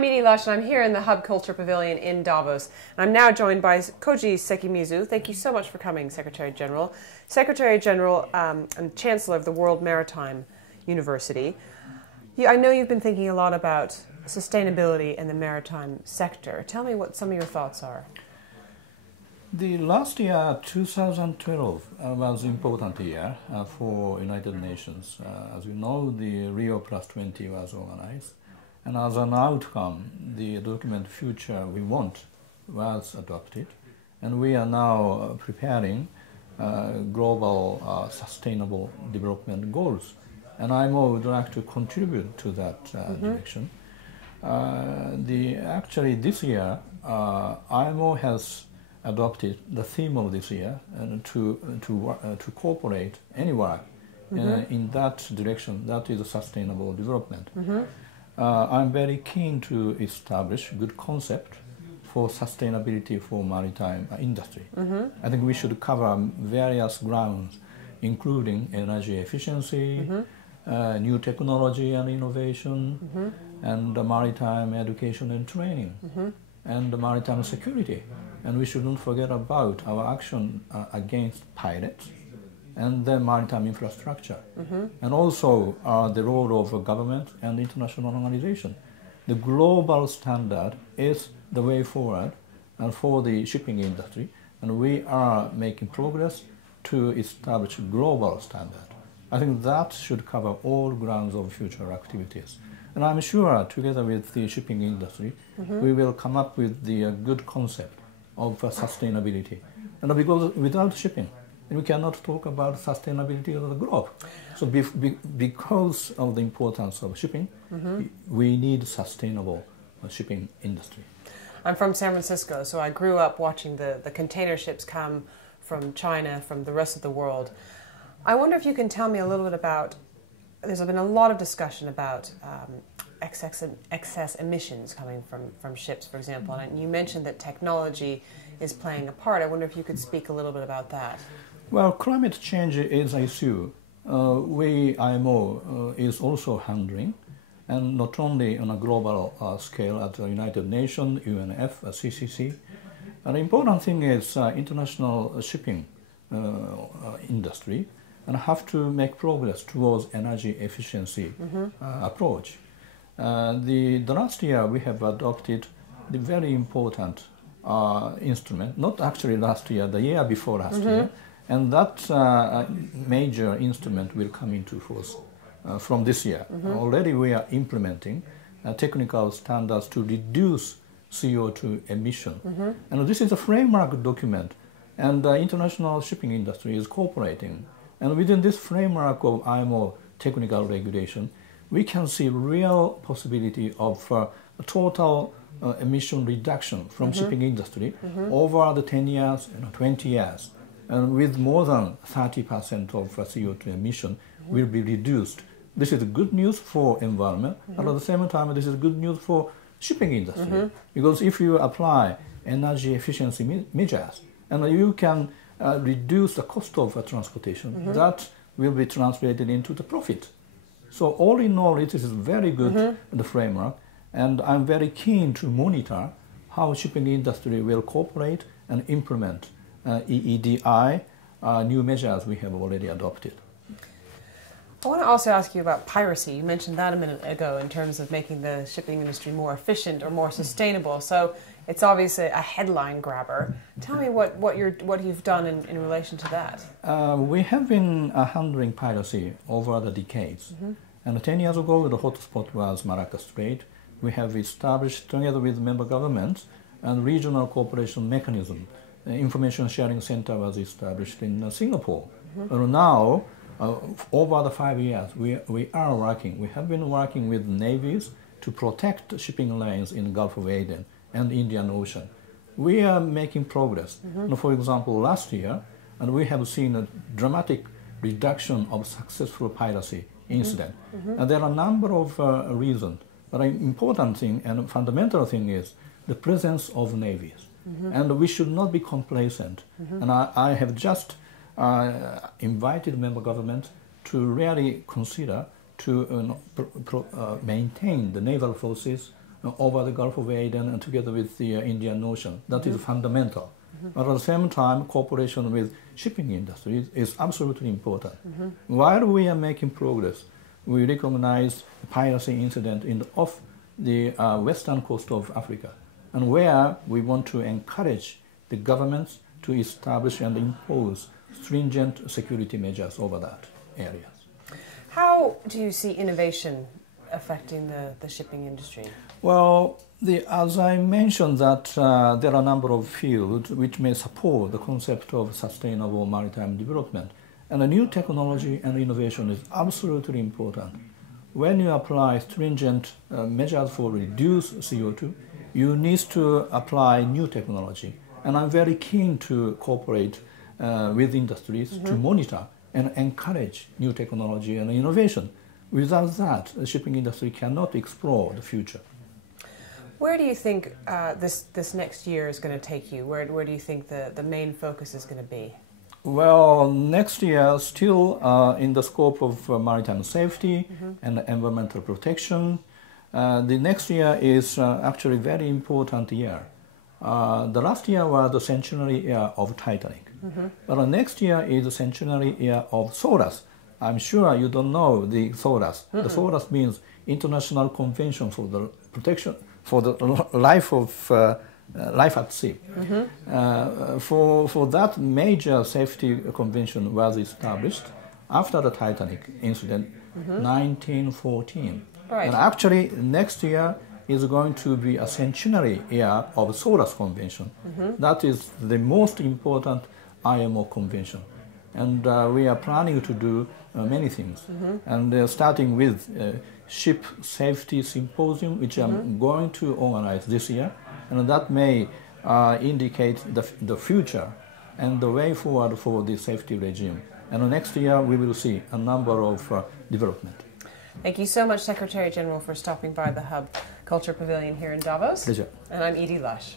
I'm Edie Lush, and I'm here in the Hub Culture Pavilion in Davos. And I'm now joined by Koji Sekimizu. Thank you so much for coming, Secretary General. Secretary General and Chancellor of the World Maritime University. I know you've been thinking a lot about sustainability in the maritime sector. Tell me what some of your thoughts are. The last year, 2012, was an important year for United Nations. As you know, the Rio Plus 20 was organized. And as an outcome, the document Future We Want was adopted. And we are now preparing global sustainable development goals. And IMO would like to contribute to that direction. Actually, this year, IMO has adopted the theme of this year and to cooperate any work in that direction. That is sustainable development. I'm very keen to establish good concept for sustainability for maritime industry. I think we should cover various grounds, including energy efficiency, new technology and innovation, and maritime education and training, and maritime security. And we shouldn't forget about our action against pirates and the maritime infrastructure, and also the role of government and international organization. The global standard is the way forward for the shipping industry, and we are making progress to establish a global standard. I think that should cover all grounds of future activities. And I'm sure, together with the shipping industry, we will come up with the good concept of sustainability. And because without shipping, we cannot talk about sustainability of the globe. So because of the importance of shipping, we need sustainable shipping industry. I'm from San Francisco, so I grew up watching the container ships come from China, from the rest of the world. I wonder if you can tell me a little bit about, there's been a lot of discussion about excess emissions coming from ships, for example, and you mentioned that technology is playing a part. I wonder if you could speak a little bit about that. Well, climate change is an issue IMO is also handling, and not only on a global scale at the United Nations, UNF, CCC. An important thing is international shipping industry and have to make progress towards energy efficiency approach. The last year we have adopted the very important instrument, not actually last year, the year before last year, and that major instrument will come into force from this year. Already we are implementing technical standards to reduce CO2 emission. And this is a framework document, and the international shipping industry is cooperating. And within this framework of IMO technical regulation, we can see real possibility of total emission reduction from shipping industry over the 10 years and 20 years. And with more than 30% of CO2 emission will be reduced. This is good news for environment, but at the same time, this is good news for shipping industry. Because if you apply energy efficiency measures, and you can reduce the cost of transportation, that will be translated into the profit. So all in all, it is very good the framework, and I'm very keen to monitor how shipping industry will cooperate and implement EEDI, new measures we have already adopted. I want to also ask you about piracy. You mentioned that a minute ago in terms of making the shipping industry more efficient or more sustainable. So it's obviously a headline grabber. Tell me what you've done in relation to that. We have been handling piracy over the decades. And 10 years ago, the hotspot was Malacca Strait. We have established, together with member governments, a regional cooperation mechanism. Information sharing center was established in Singapore. And now, over the 5 years, we have been working with navies to protect shipping lanes in the Gulf of Aden and Indian Ocean. We are making progress. For example, last year, and we have seen a dramatic reduction of successful piracy incident. And there are a number of reasons, but an important thing and fundamental thing is the presence of navies. And we should not be complacent. And I have just invited member governments to really consider to maintain the naval forces over the Gulf of Aden and together with the Indian Ocean. That is fundamental. But at the same time, cooperation with shipping industry is absolutely important. While we are making progress, we recognize the piracy incident off the western coast of Africa, and where we want to encourage the governments to establish and impose stringent security measures over that area. How do you see innovation affecting the shipping industry? Well, as I mentioned that there are a number of fields which may support the concept of sustainable maritime development. And a new technology and innovation is absolutely important. When you apply stringent measures for reduce CO2, you need to apply new technology. And I'm very keen to cooperate with industries to monitor and encourage new technology and innovation. Without that, the shipping industry cannot explore the future. Where do you think this next year is going to take you? Where do you think the main focus is going to be? Well, next year, still in the scope of maritime safety and environmental protection, the next year is actually a very important year. The last year was the centenary year of Titanic. But the next year is the centenary year of SOLAS. I'm sure you don't know the SOLAS. The SOLAS means International Convention for the Protection for the life of life at sea. For that major safety convention was established after the Titanic incident, 1914. Right. And actually, next year is going to be a centenary year of SOLAS Convention. That is the most important IMO convention. And we are planning to do many things. And starting with Ship Safety Symposium, which I'm going to organize this year. And that may indicate the future and the way forward for the safety regime. And next year we will see a number of development. Thank you so much, Secretary General, for stopping by the Hub Culture Pavilion here in Davos. Pleasure. And I'm Edie Lush.